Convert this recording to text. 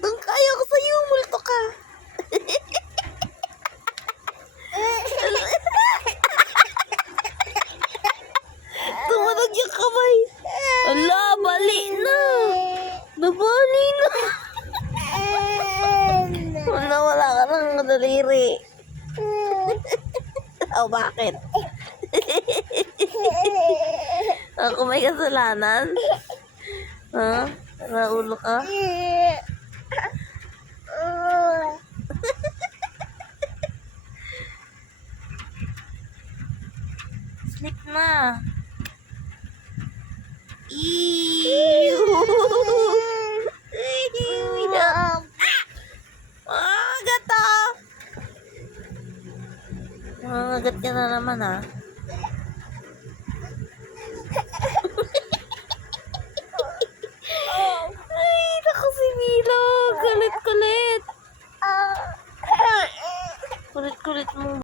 Nung kaya ko sa'yo, multo ka. Tumunog yung kamay. Ala, bali na. Nabali na. Wala ka ng daliri. Oh, bakit? Ako may kasalanan? Ha? Naulo ka? Sleep na. Ew! Gata! Agat ka na naman, ha? Ay, naku si Milo. Kulit-kulit. Kulit-kulit mo.